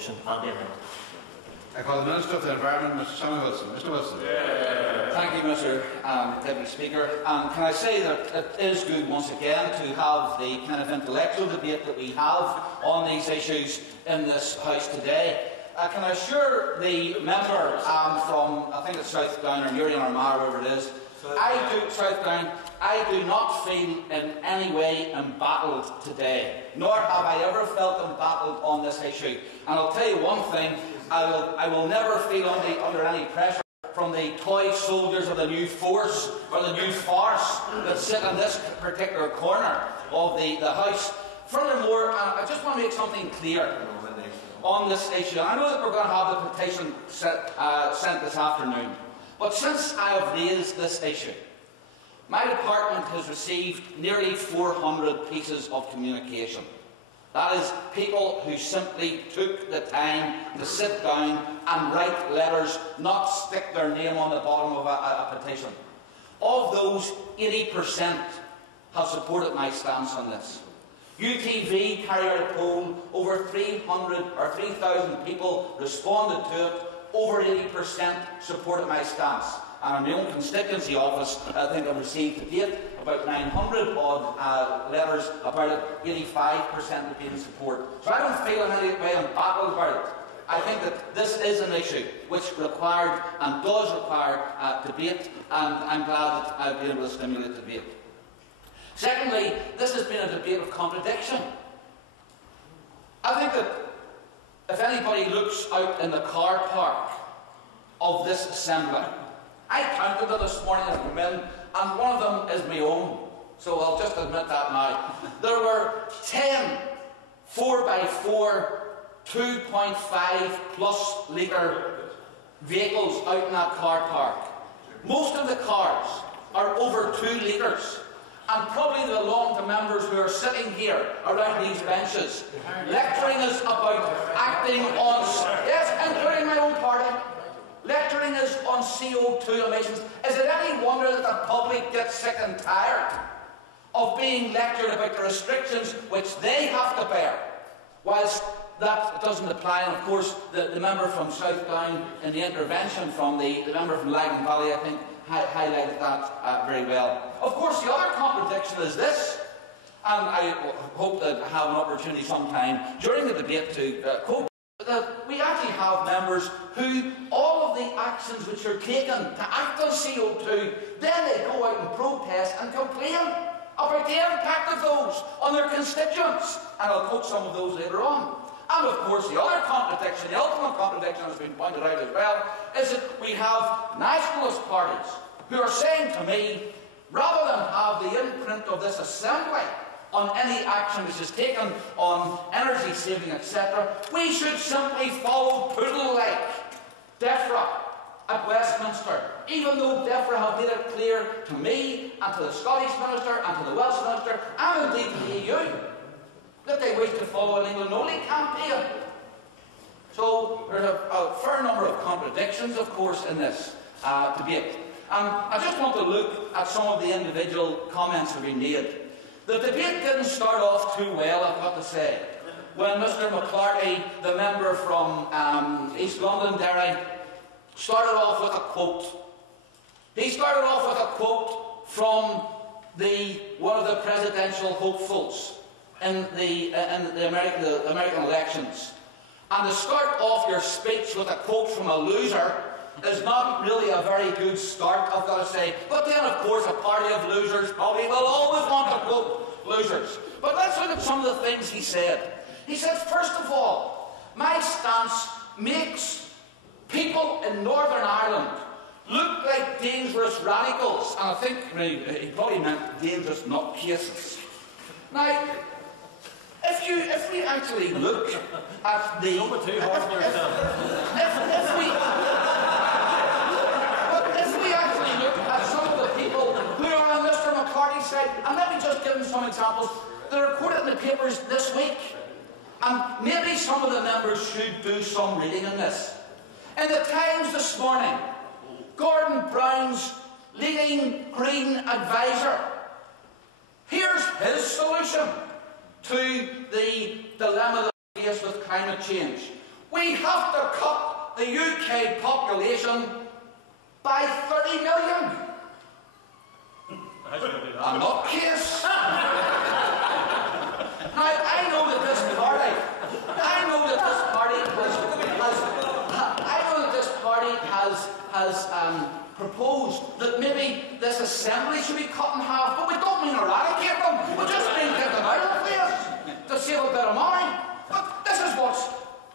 motion and the amendment. I call the Minister of the Environment, Mr. Sammy Wilson. Mr. Wilson. Thank you, Mr. Deputy Speaker. Can I say that it is good once again to have the kind of intellectual debate that we have on these issues in this House today. Can I assure the member from, I think it's South Down or Newry or Armagh, wherever it is, I do not feel in any way embattled today, nor have I ever felt embattled on this issue. And I'll tell you one thing, I will never feel under any pressure from the toy soldiers of the new force or the new farce that sit in this particular corner of the House. Furthermore, I just want to make something clear on this issue. I know that we're going to have the petition sent this afternoon, but since I have raised this issue, my department has received nearly 400 pieces of communication. That is, people who simply took the time to sit down and write letters, not stick their name on the bottom of a petition. Of those, 80% have supported my stance on this. UTV carried out a poll, over 300 or 3,000 people responded to it, over 80% supported my stance. And in my own constituency office, I think I've received to date about 900 odd letters about it, 85% would be in support. So I don't feel in any way embattled about it. I think that this is an issue which required and does require debate, and I'm glad that I've been able to stimulate debate. Secondly, this has been a debate of contradiction. I think that if anybody looks out in the car park of this assembly, I counted them this morning as I came in, and one of them is my own, so I'll just admit that now. There were 10 4x4 2.5 plus litre vehicles out in that car park. Most of the cars are over 2 litres, and probably they belong to members who are sitting here around these benches, lecturing us about acting on, yes, including my own party, lecturing us on CO2 emissions. Is it any wonder that the public gets sick and tired of being lectured about the restrictions which they have to bear, whilst that doesn't apply? And of course, the member from South Down in the intervention from the member from Lagan Valley, I think, highlighted that very well. Of course, the other contradiction is this, and I hope that I have an opportunity sometime during the debate to quote, that we actually have members who all of the actions which are taken to act on CO2, then they go out and protest and complain about the impact of those on their constituents. And I'll quote some of those later on. And of course, the other contradiction, the ultimate contradiction has been pointed out as well, is that we have nationalist parties who are saying to me, rather than have the imprint of this assembly on any action which is taken on energy saving, etc., we should simply follow poodle-like DEFRA at Westminster, even though DEFRA have made it clear to me and to the Scottish Minister and to the Welsh Minister and indeed to the EU that they wish to follow an England-only campaign. So there's a fair number of contradictions, of course, in this debate. And I just want to look at some of the individual comments that have been made. The debate didn't start off too well, I've got to say, when Mr McClarty, the member from East Londonderry, started off with a quote. He started off with a quote from one of the presidential hopefuls in the American elections. And to start off your speech with a quote from a loser is not really a very good start, I've got to say. But then, of course, a party of losers probably will always want to quote losers. But let's look at some of the things he said. He said, first of all, my stance makes people in Northern Ireland look like dangerous radicals. And I think he probably meant dangerous nutcases. Now, if we actually look at the... If we actually look at some of the people who are on Mr McCarthy's side, and let me just give him some examples. They're recorded in the papers this week. And maybe some of the members should do some reading on this. In the Times this morning, Gordon Brown's leading Green advisor, here's his solution to the dilemma that we face with climate change. We have to cut the UK population by 30 million. A nutcase. Now, I know that this party has proposed that maybe this assembly should be cut in half, but we don't mean eradicate them. We just mean get them out of the place to save a bit of money. But this is what's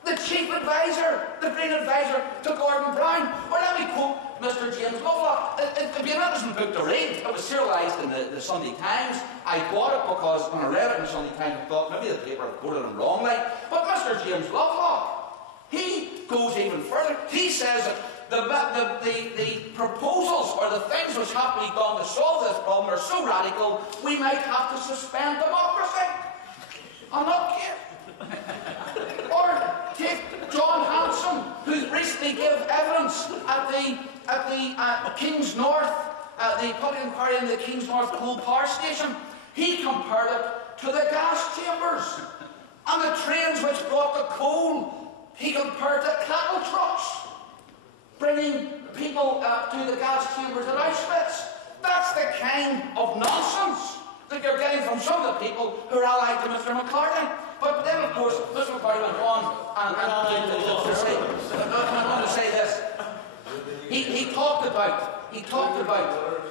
the chief advisor, the Green advisor to Gordon Brown. Or let me quote Mr. James Lovelock. It'd be an interesting book to read. It was serialised in the Sunday Times. I bought it because when I read it in the Sunday Times, I thought maybe the paper had quoted him wrongly. But Mr. James Lovelock, he goes even further. He says that the proposals or the things which have to be done to solve this problem are so radical, we might have to suspend democracy. I'm not kidding. Or take John Hanson, who recently gave evidence at the King's North, the public inquiry in the King's North coal power station. He compared it to the gas chambers. And the trains which brought the coal, he compared to cattle trucks, bringing people to the gas chambers at Auschwitz. That's the kind of nonsense that you're getting from some of the people who are allied to Mr. McCarthy. But then, of course, Mr. McCarthy went on and I want to say this. He talked about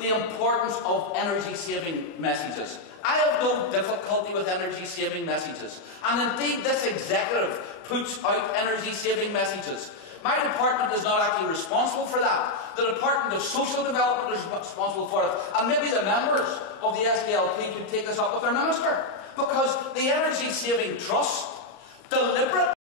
the importance of energy-saving messages. I have no difficulty with energy-saving messages. And indeed, this executive puts out energy-saving messages. My department is not actually responsible for that. The Department of Social Development is responsible for it. And maybe the members of the SDLP could take this up with their minister. Because the Energy Saving Trust deliberately